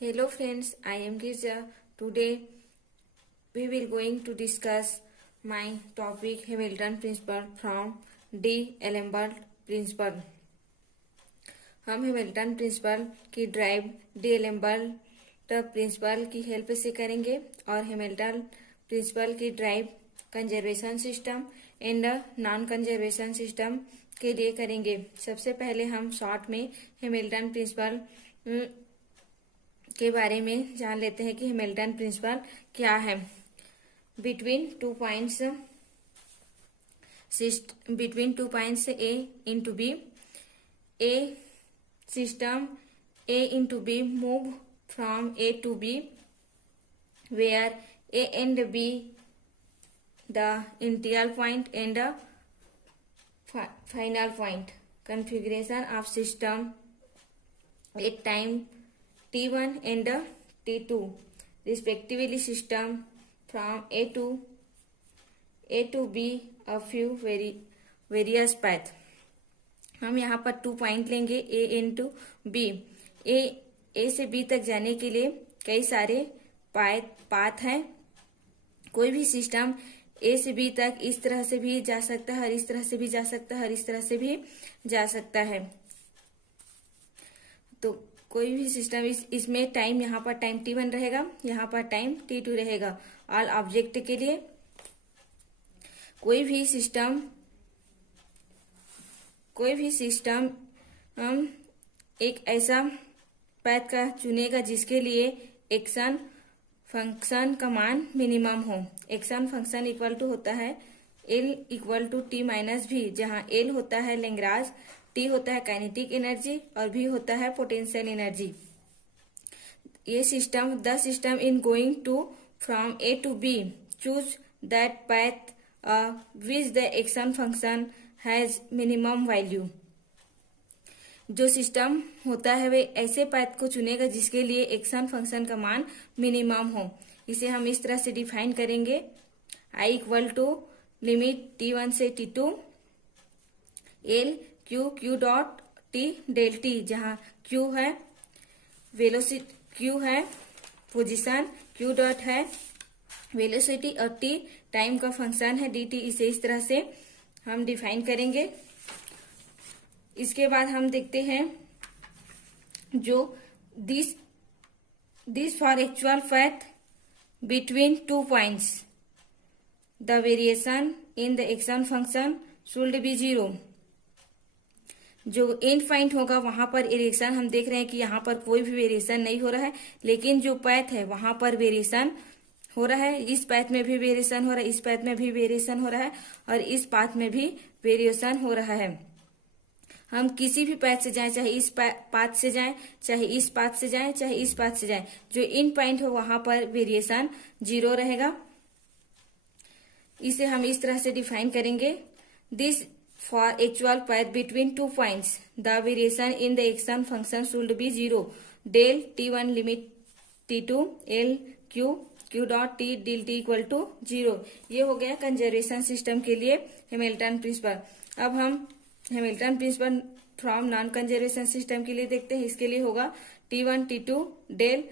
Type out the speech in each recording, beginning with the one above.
Hello friends, I am Girja. Today we will going to discuss my topic Hamilton principle from D'Alembert principle. हम Hamilton principal की drive D'Alembert principal की help से करेंगे और Hamilton principal की drive conservation system and non conservation system के लिए करेंगे। सबसे पहले हम शॉर्ट में हैमिल्टन प्रिंसिपल के बारे में जान लेते हैं कि हैमिल्टन प्रिंसिपल क्या है। Between two points A into B, A system A into B move from A to B, where A and B the initial point and the final point. Configuration of system at time T1 and T2 respectively. System from A to B a few various path. हम यहाँ पर 2 point लेंगे ए into B. ए से B तक जाने के लिए कई सारे पाथ हैं। कोई भी सिस्टम ए से बी तक इस तरह से भी जा सकता है और इस तरह से भी जा सकता है और इस तरह से भी जा सकता है। तो कोई भी सिस्टम इसमें टाइम यहाँ पर टाइम T1 रहेगा, यहाँ पर टाइम T2 रहेगा। ऑल ऑब्जेक्ट के लिए कोई भी सिस्टम एक ऐसा पैथ का चुनेगा जिसके लिए एक्शन फंक्शन का मान मिनिमम हो। एक्शन फंक्शन इक्वल टू होता है L equal to T minus V, जहाँ L होता है लैग्रांज, T होता है काइनेटिक एनर्जी और V होता है पोटेंशियल एनर्जी। ये the system in going to from A to B choose that path which the action function has minimum value. जो सिस्टम होता है वे ऐसे पैथ को चुनेगा जिसके लिए एक्शन फंक्शन का मान मिनिमम हो। इसे हम इस तरह से डिफाइन करेंगे। I equal to limit T1 से T2 L Q dot T del T, जहाँ Q है वेलोसिटी, Q है पोजीशन, Q डॉट है वेलोसिटी और T टाइम का फंक्शन है dt। इसे इस तरह से हम डिफाइन करेंगे। इसके बाद हम देखते हैं जो this for actual path between 2 points the variation in the action function should be 0। जो एंड पॉइंट होगा वहां पर वेरिएशन हम देख रहे हैं कि यहाँ पर कोई भी वेरिएशन नहीं हो रहा है, लेकिन जो पैथ है वहां पर वेरिएशन हो रहा है। इस पैथ में भी वेरिएशन हो रहा है, इस पैथ में भी वेरिएशन हो रहा है और इस पाथ में भी वेरिएशन हो रहा है। हम किसी भी पैथ से जाएं, चाहे इस पाथ से जाएं, चाहे इस पाथ से जाएं, चाहे इस पाथ से जाएं, जो इन पॉइंट हो वहां पर वेरिएशन 0 रहेगा। इसे हम इस तरह से डिफाइन करेंगे। This for actual path between 2 points the variation in the action function should be 0 del T1 limit T2 L Q dot T del T equal to 0। ये हो गया कंजर्वेशन सिस्टम के लिए हैमिल्टन प्रिंसिपल। अब हम Hamilton principle from non conservation system के लिए देखते हैं। इसके लिए होगा T1 T2 del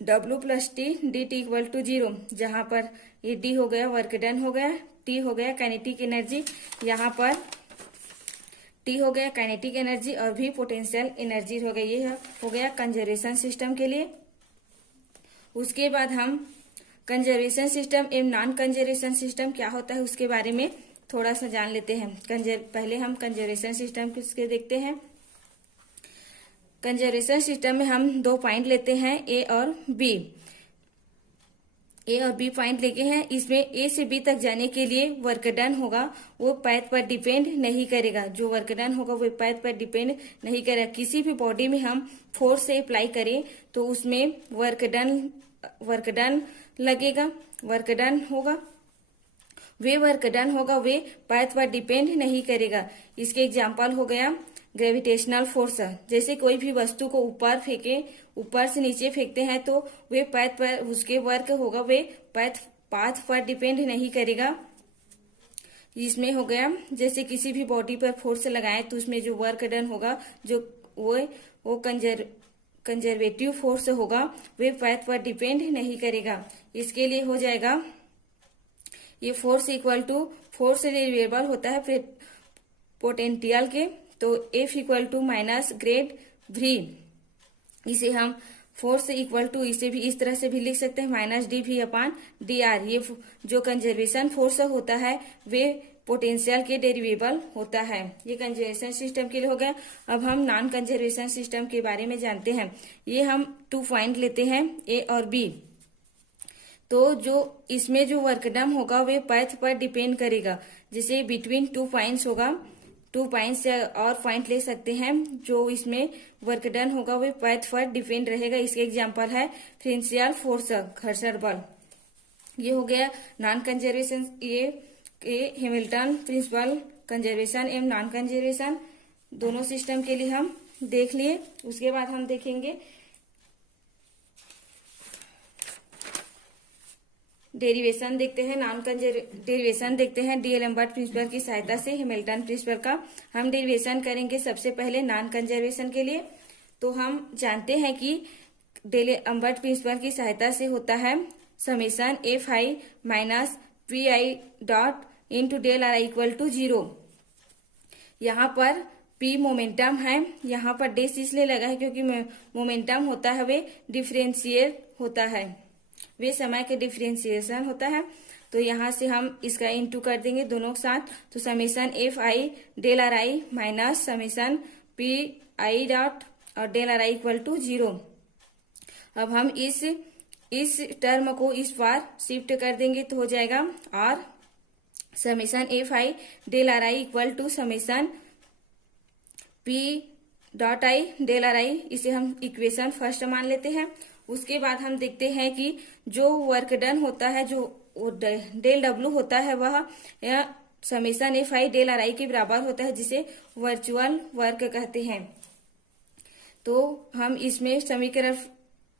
W plus T dt equal to 0, जहां पर ये D हो गया वर्क डन हो गया, T हो गया काइनेटिक एनर्जी, यहाँ पर T हो गया काइनेटिक एनर्जी और भी पोटेंशियल एनर्जी हो गई। ये हो गया कंजर्वेशन सिस्टम के लिए। उसके बाद हम कंजर्वेशन सिस्टम एवं नॉन कंजर्वेशन सिस्टम क्या होता है उसके बारे में थोड़ा सा जान लेते हैं। पहले हम कंजर्वेशन सिस्टम किसके देखते हैं। कंजर्वेशन सिस्टम में हम 2 पॉइंट लेते हैं A और B पॉइंट लेके हैं। इसमें A से B तक जाने के लिए वर्क डन होगा वो पैथ पर डिपेंड नहीं करेगा। जो वर्क डन होगा वो पैथ पर डिपेंड नहीं करेगा। किसी भी बॉडी में हम फोर्स से अप्लाई करें तो उसमें वर्क डन लगेगा, वर्क डन होगा वे पैथ पर डिपेंड नहीं करेगा। इसके एग्जाम्पल हो गया ग्रेविटेशनल फोर्स। जैसे कोई भी वस्तु को ऊपर से नीचे फेंकते हैं तो वे पैथ पर उसके वर्क होगा, वे पाथ पर डिपेंड नहीं करेगा। इसमें हो गया जैसे किसी भी बॉडी पर फोर्स लगाएं तो उसमें जो वर्क डन होगा जो वो कंजर्वेटिव फोर्स होगा वे पाथ पर डिपेंड नहीं करेगा। इसके लिए हो जाएगा ये force equal to force derivable होता है पोटेंशियल के, तो F equal to minus grad V, इसे हम फोर्स इक्वल टू इसे भी इस तरह से भी लिख सकते हैं माइनस DV अपान DR। ये जो कंजर्वेशन फोर्स होता है वे पोटेंशियल के डेरिवेबल होता है। ये कंजर्वेशन सिस्टम के लिए हो गया। अब हम नॉन कंजर्वेशन सिस्टम के बारे में जानते हैं। ये हम 2 पॉइंट लेते हैं A और B, तो जो इसमें जो वर्क डन होगा वे पाथ पर डिपेंड करेगा। जैसे बिटवीन 2 पॉइंट्स होगा, 2 पॉइंट्स और पॉइंट ले सकते हैं, जो इसमें वर्क डन होगा वो पाथ पर डिपेंड रहेगा। इसके एग्जांपल है फ्रेंशियल फोर्स, घर्षण बल। ये हो गया नॉन कंजर्वेशन, ये हैमिल्टन प्रिंसिपल कंजर्वेशन एवं नॉन कंजर्वेशन दोनों सिस्टम के लिए हम देख लिए। उसके बाद हम देखेंगे डेरिवेशन देखते हैं, डेरिवेशन देखते हैं डीएल एम्बर्ट प्रिंसिपल की सहायता से हैमिल्टन प्रिंसिपल का। हम डेरिवेशन करेंगे सबसे पहले नॉन कंजर्वेशन के लिए। तो हम जानते हैं कि डीएल एम्बर्ट प्रिंसिपल की सहायता से होता है summation FI minus PI dot into del R I equal to 0। यहाँ पर P मोमेंटम है, यहाँ पर डेस इसलिए लगा है क्योंकि मोमेंटम होता है वे डिफरेंशियल होता है, वे समय के डिफरेंशिएशन होता है। तो यहाँ से हम इसका इनटू कर देंगे दोनों के साथ, तो summation FI del R I minus summation PI dot और del R I equal to 0। अब हम इस टर्म को इस बार शिफ्ट कर देंगे तो हो जाएगा और summation FI del R I equal to summation P dot I del R I, इसे हम इक्वेशन फर्स्ट मान लेते हैं। उसके बाद हम देखते हैं कि जो वर्क डन होता है, जो डेल W होता है, वह summation FI del R I के बराबर होता है, जिसे वर्चुअल वर्क कहते हैं। तो हम इसमें समीकरण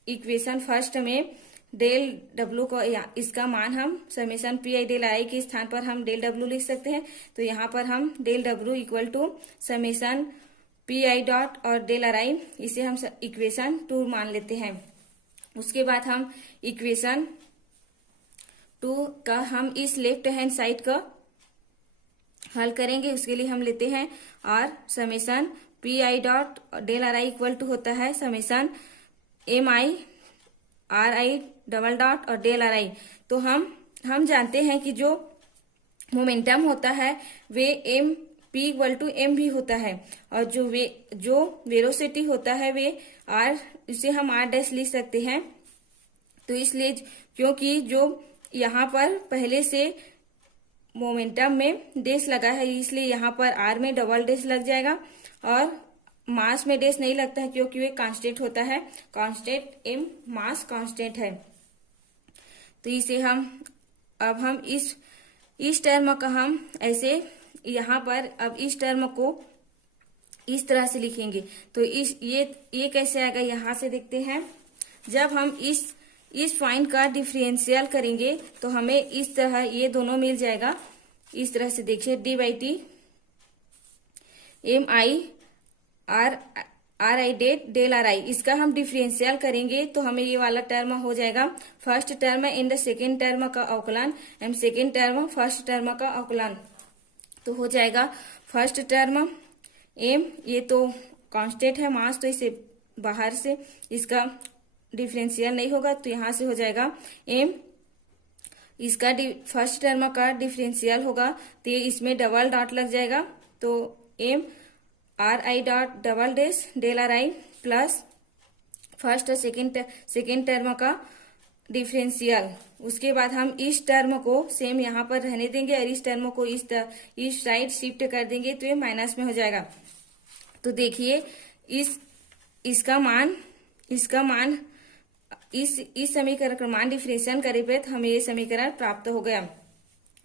इक्वेशन फर्स्ट में डेल W को इसका मान हम summation PI del R I के स्थान पर हम डेल W लिख सकते हैं। तो यहाँ पर हम del W equal to summation PI dot और डेल आर आई, इसे हम इक्वेशन 2 मान लेते हैं। उसके बाद हम इक्वेशन 2 का हम इस लेफ्ट हैंड साइड का हल करेंगे। उसके लिए हम लेते हैं और summation PI dot del R I equal to होता है summation MI RI double dot और डेल आर आई। तो हम जानते हैं कि जो मोमेंटम होता है वे P इक्वल टू M भी होता है, और जो वेलोसिटी होता है वे R, इसे हम R डैश लिख सकते हैं। तो इसलिए क्योंकि जो यहाँ पर पहले से मोमेंटम में डैश लगा है, इसलिए यहाँ पर R में डबल डैश लग जाएगा, और मास में डैश नहीं लगता है क्योंकि वे कांस्टेंट होता है, कांस्टेंट M मास कांस्टेंट है। तो इसे अब हम इस टर्म का हम ऐसे यहाँ पर अब इस टर्म को इस तरह से लिखेंगे। तो ये कैसे आएगा, यहाँ से देखते हैं। जब हम इस पॉइंट का डिफरेंशियल करेंगे तो हमें इस तरह ये दोनों मिल जाएगा। इस तरह से देखिए d/t MI RI del R I, इसका हम डिफरेंशियल करेंगे तो हमें ये वाला टर्म हो जाएगा first term and second term का अवकलन and second term first term का अवकलन। तो हो जाएगा फर्स्ट टर्म M, ये तो कांस्टेंट है मास, तो इसे बाहर से इसका डिफरेंशियल नहीं होगा, तो यहाँ से हो जाएगा M, इसका फर्स्ट टर्म का डिफरेंशियल होगा तो ये इसमें डबल डॉट लग जाएगा। तो M RI dot double dash del R I plus first और सेकेंड टर्म का डिफरेंशियल। उसके बाद हम इस टर्म को सेम यहाँ पर रहने देंगे और इस टर्म को इस साइड शिफ्ट कर देंगे तो ये माइनस में हो जाएगा। तो देखिए इसका मान इस समीकरण का मान डिफरेंशिएशन करेंगे तो हमें ये समीकरण प्राप्त हो गया।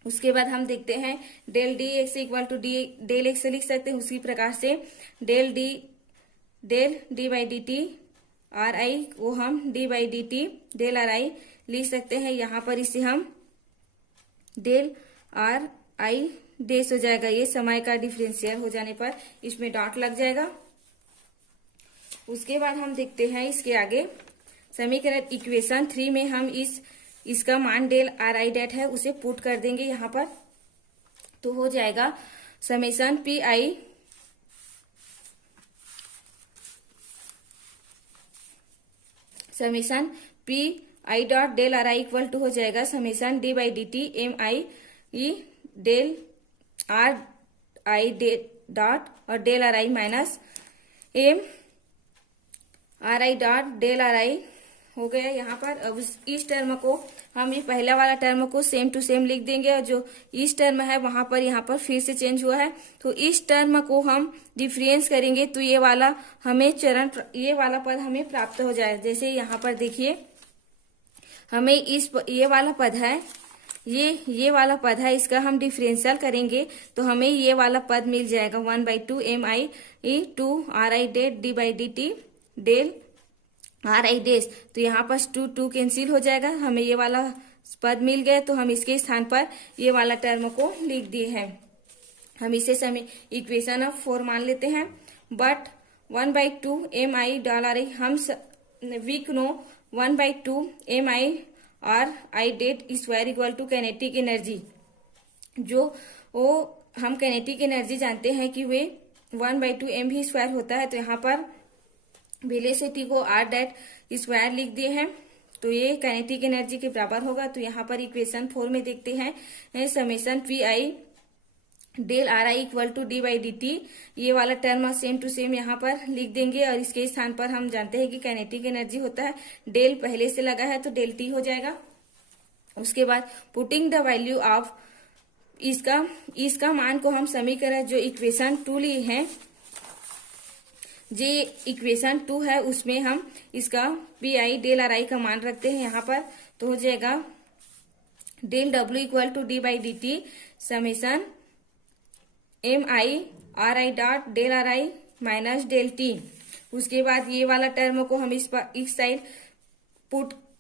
उसके बाद हम देखते हैं del DX equal to del X लिख सकते हैं। उसी प्रकार से डेल d/dt RI वो हम d/dt डेल RI लिख सकते हैं। यहाँ पर इसे हम डेल RI डैश हो जाएगा, ये समय का डिफरेंशियल हो जाने पर इसमें डॉट लग जाएगा। उसके बाद हम देखते हैं इसके आगे समीकरण इक्वेशन 3 में हम इसका मान डेल आर आई डेट है उसे पुट कर देंगे यहाँ पर। तो हो जाएगा summation P I dot del R I equal to हो जाएगा summation D by D T M I del R I dot और del R I minus M R I dot del R I हो गया यहाँ पर। अब इस term को हम ये पहला वाला टर्म को सेम टू सेम लिख देंगे और जो इस टर्म है वहां पर यहाँ पर फिर से चेंज हुआ है तो इस टर्म को हम डिफरेंस करेंगे तो ये वाला पद हमें प्राप्त हो जाए। जैसे यहाँ पर देखिए हमें ये वाला पद है, ये वाला पद है, इसका हम डिफरेंशियल करेंगे तो हमें ये वाला पद मिल जाएगा 1/2 mi 2 ri dot D by D T del R I डेस। तो यहाँ पर 2 कैंसिल हो जाएगा, हमें ये वाला पद मिल गया तो हम इसके स्थान पर ये वाला टर्म को लिख दिए हैं। हम इसे इक्वेशन ऑफ 4 मान लेते हैं। But 1/2 mi del R I हम वी नो 1/2 mi और I dot square equal to kinetic energy. जो वो हम कैनेटिक एनर्जी जानते हैं कि वे 1/2 mv स्क्वायर होता है। तो यहाँ पर वेलोसिटी को आर डेट स्क्वायर लिख दिए हैं तो ये काइनेटिक एनर्जी के बराबर होगा। तो यहाँ पर इक्वेशन 4 में देखते हैं summation P I del R I equal to D by D T, ये वाला टर्म सेम टू सेम यहाँ पर लिख देंगे और इसके स्थान पर हम जानते हैं कि काइनेटिक एनर्जी होता है डेल पहले से लगा है तो डेल टी हो जाएगा। उसके बाद पुटिंग द वैल्यू ऑफ इसका मान को हम समीकरण जो इक्वेशन 2 लिए हैं, जो इक्वेशन 2 है उसमें हम इसका P I del R I का मान रखते हैं यहाँ पर। तो हो जाएगा del W equal to D by D T summation M I R I dot del R I minus del T. उसके बाद ये वाला टर्म को हम इस साइड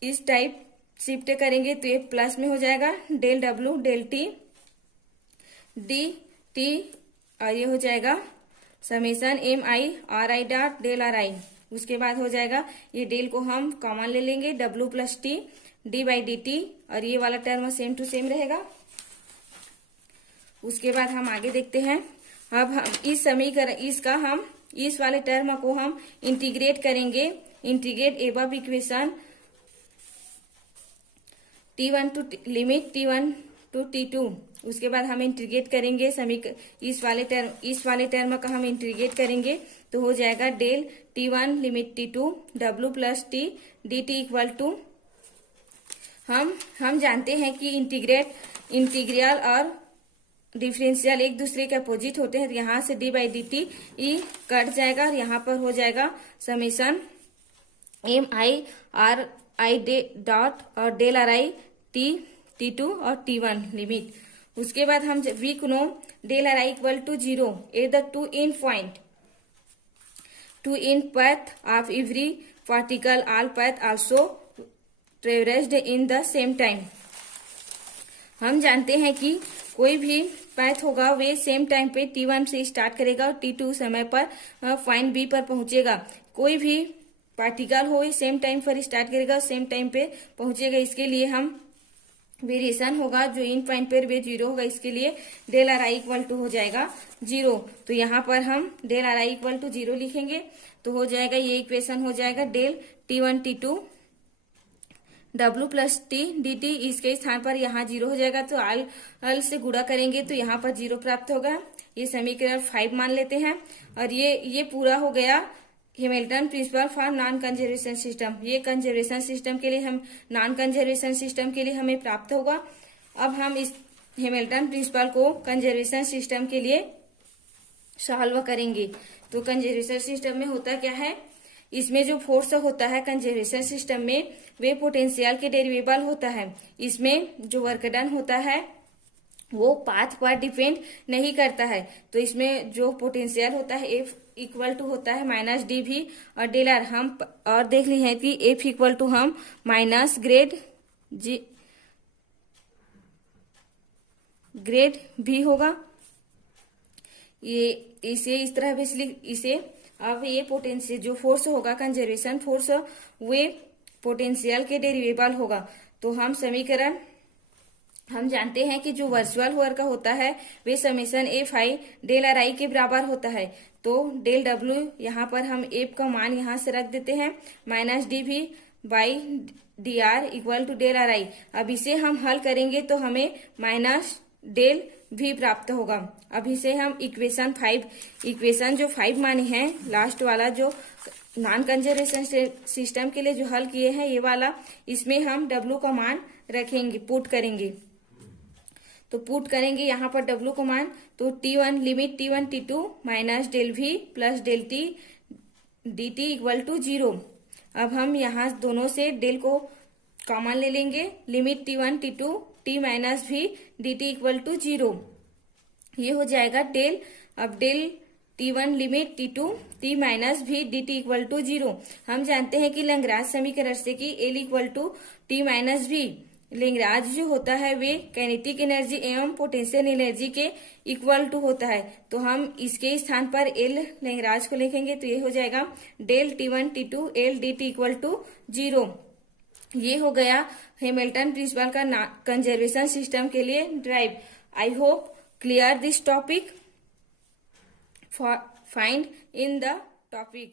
इस टाइप शिफ्ट करेंगे तो ये प्लस में हो जाएगा del W del T D T और ये हो जाएगा summation M I R I dot del R I. उसके बाद हो जाएगा ये डेल को हम कॉमन ले लेंगे W plus T D by D T और ये वाला टर्म सेम टू सेम रहेगा। उसके बाद हम आगे देखते हैं। अब हम इस समीकरण इस वाले टर्म को हम इंटीग्रेट करेंगे, integrate above equation T1 to limit T1 to T2। उसके बाद हम इंटीग्रेट करेंगे इस वाले टर्म का हम इंटीग्रेट करेंगे तो हो जाएगा del T1 limit T2 W plus T D T equal to हम जानते हैं कि इंटीग्रल और डिफरेंशियल एक दूसरे के अपोजिट होते हैं। तो यहाँ से D by D T cut जाएगा और यहाँ पर हो जाएगा summation M I R I dot और डेल आर आई T2 और T1 लिमिट। उसके बाद हम we know del R I equal to 0 at the two in path of every particle all path also traversed in the same time. हम जानते हैं कि कोई भी पैथ होगा वे सेम टाइम पे T1 से स्टार्ट करेगा और T2 समय पर पॉइंट बी पर पहुंचेगा। कोई भी पार्टिकल हो सेम टाइम पर स्टार्ट करेगा और सेम टाइम पे पहुंचेगा। इसके लिए हम वेरिएशन होगा जो इन पॉइंट पर वे 0 होगा, इसके लिए del R I equal to हो जाएगा 0। तो यहाँ पर हम del R I equal to 0 लिखेंगे तो हो जाएगा ये इक्वेशन हो जाएगा del T1 T2 W plus T D T. इसके स्थान पर यहाँ 0 हो जाएगा तो अल से गुणा करेंगे तो यहाँ पर 0 प्राप्त होगा। ये समीकरण 5 मान लेते हैं और ये पूरा हो गया Hamilton principle for non conservation system. ये कंजर्वेशन सिस्टम के लिए हमें प्राप्त होगा। अब हम इस हैमिल्टन प्रिंसिपल को कंजर्वेशन सिस्टम के लिए सॉल्व करेंगे। तो कंजर्वेशन सिस्टम में होता क्या है, इसमें जो फोर्स होता है कंजर्वेशन सिस्टम में वे पोटेंशियल के डेरिवेबल होता है। इसमें जो वर्क डन होता है वो पाथ पर डिपेंड नहीं करता है। तो इसमें जो पोटेंशियल होता है एफ इक्वल टू होता है माइनस डी भी और डेल आर। हम और देख ली है कि एफ इक्वल टू हम माइनस ग्रेड भी होगा। ये इसे इस तरह इसे अब ये पोटेंशियल जो फोर्स होगा कंजर्वेशन फोर्स, वे पोटेंशियल के डेरिवेबल होगा। तो हम समीकरण हम जानते हैं कि जो वर्चुअल वर्क होता है वे summation F I del R I के बराबर होता है। तो डेल डब्ल्यू यहाँ पर हम एफ का मान यहाँ से रख देते हैं, minus D V by D R equal to del R I. अब इसे हम हल करेंगे तो हमें माइनस डेल भी प्राप्त होगा। अब इसे हम इक्वेशन जो 5 माने हैं, लास्ट वाला जो नॉन कंजर्वेशन सिस्टम के लिए जो हल किए हैं ये वाला, इसमें हम W का मान रखेंगे, पुट करेंगे। तो पुट करेंगे यहाँ पर W का मान, तो T1 limit T1 T2 minus del V plus del T dt equal to 0। अब हम यहाँ दोनों से डेल को कॉमन ले लेंगे, limit T1 T2 T minus V dt equal to 0, ये हो जाएगा डेल। अब del T1 limit T2 T minus V dt equal to 0। हम जानते हैं कि लैग्रांज समीकरण से कि L equal to T minus V, Lagrange जो होता है वे काइनेटिक एनर्जी एवं पोटेंशियल एनर्जी के इक्वल टू होता है। तो हम इसके स्थान पर L लैग्रांज को लिखेंगे, तो ये हो जाएगा del T1 T2 L dt equal to 0। ये हो गया हैमिल्टन प्रिंसिपल का कंजर्वेशन सिस्टम के लिए derive. I hope clear this topic, find in the topic.